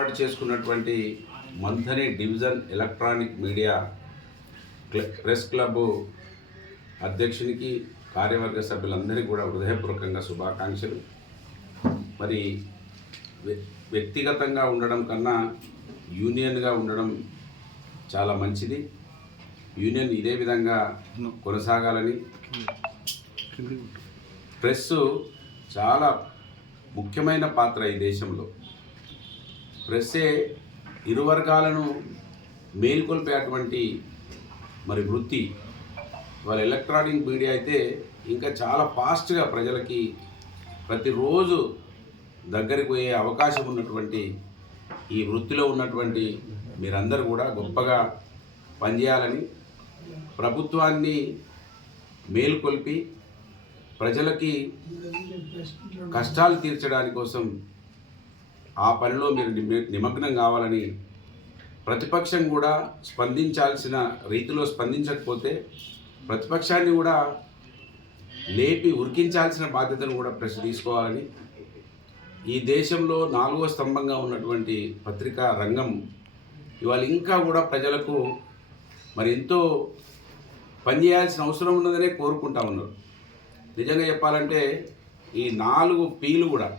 ఏర్పాటు చేసుకున్నటువంటి Manthani division electronic media press club అధ్యక్షునికి కార్యవర్గ సభ్యులందరికీ కూడా హృదయపూర్వకంగా శుభాకాంక్షలు. మరి వ్యక్తిగతంగా ఉండడం కన్నా యూనియన్గా ఉండడం చాలా మంచిది. యూనియన్ ఇదే విధంగా కొనసాగాలని, ప్రెస్ చాలా ముఖ్యమైన పాత్ర ఈ దేశంలో. ప్రెస్సే ఇరు వర్గాలను మేల్కొల్పేటువంటి మరి వృత్తి. వాళ్ళ ఎలక్ట్రానిక్ మీడియా అయితే ఇంకా చాలా ఫాస్ట్గా ప్రజలకి ప్రతిరోజు దగ్గరికి పోయే అవకాశం ఉన్నటువంటి ఈ వృత్తిలో ఉన్నటువంటి మీరందరూ కూడా గొప్పగా పనిచేయాలని, ప్రభుత్వాన్ని మేల్కొల్పి ప్రజలకి కష్టాలు తీర్చడానికి కోసం ఆ పనిలో మీరు నిమగ్నం కావాలని, ప్రతిపక్షం కూడా స్పందించాల్సిన రీతిలో స్పందించకపోతే ప్రతిపక్షాన్ని కూడా లేపి ఉరికించాల్సిన బాధ్యతను కూడా ప్రెస్ తీసుకోవాలని, ఈ దేశంలో 4వ స్తంభంగా ఉన్నటువంటి పత్రికా రంగం ఇవాళ ఇంకా కూడా ప్రజలకు మరి ఎంతో పనిచేయాల్సిన అవసరం ఉన్నదనే కోరుకుంటా ఉన్నారు. నిజంగా చెప్పాలంటే ఈ 4 Pలు కూడా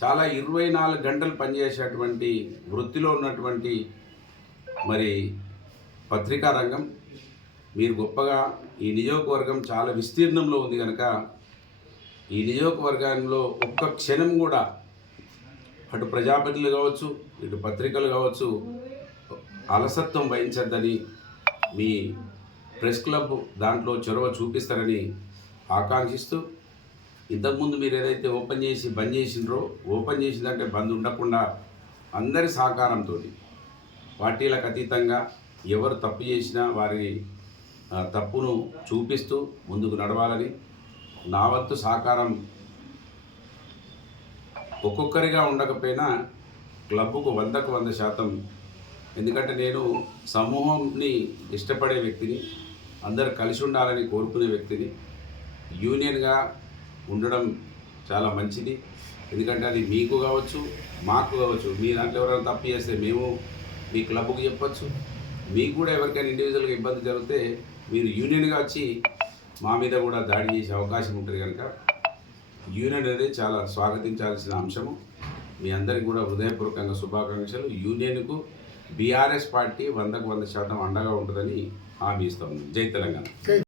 చాలా 24 గంటలు పనిచేసేటువంటి వృత్తిలో ఉన్నటువంటి మరి పత్రికా రంగం. మీరు గొప్పగా ఈ నియోజకవర్గం చాలా విస్తీర్ణంలో ఉంది కనుక ఈ నియోజకవర్గంలో ఒక్క క్షణం కూడా అటు ప్రజాప్రతినిధులు కావచ్చు, ఇటు పత్రికలు కావచ్చు అలసత్వం వహించద్దని, మీ ప్రెస్ క్లబ్ దాంట్లో చొరవ చూపిస్తారని ఆకాంక్షిస్తూ, ఇంతకుముందు మీరు ఏదైతే ఓపెన్ చేసి బంద్ చేసినరో, ఓపెన్ చేసిందంటే బంద్ ఉండకుండా అందరి సహకారంతో పార్టీలకు అతీతంగా ఎవరు తప్పు చేసినా వారి తప్పును చూపిస్తూ ముందుకు నడవాలని, నా వంతు సహకారం ఒక్కొక్కరిగా ఉండకపోయినా క్లబ్కు 100కు 100%. ఎందుకంటే నేను సమూహంని ఇష్టపడే వ్యక్తిని, అందరు కలిసి ఉండాలని కోరుకునే వ్యక్తిని. యూనియన్గా ఉండడం చాలా మంచిది. ఎందుకంటే అది మీకు కావచ్చు, మాకు కావచ్చు. మీ దాంట్లో ఎవరైనా తప్పు చేస్తే మేము మీ క్లబ్కు చెప్పచ్చు. మీకు కూడా ఎవరికైనా ఇండివిజువల్గా ఇబ్బంది జరిగితే మీరు యూనియన్గా వచ్చి మా మీద కూడా దాడి చేసే అవకాశం ఉంటుంది కనుక యూనియన్ అనేది చాలా స్వాగతించాల్సిన అంశము. మీ అందరికీ కూడా హృదయపూర్వకంగా శుభాకాంక్షలు. యూనియన్కు బీఆర్ఎస్ పార్టీ 100కు 100% అండగా ఉంటుందని హామీ ఇస్తాం. జై తెలంగాణ.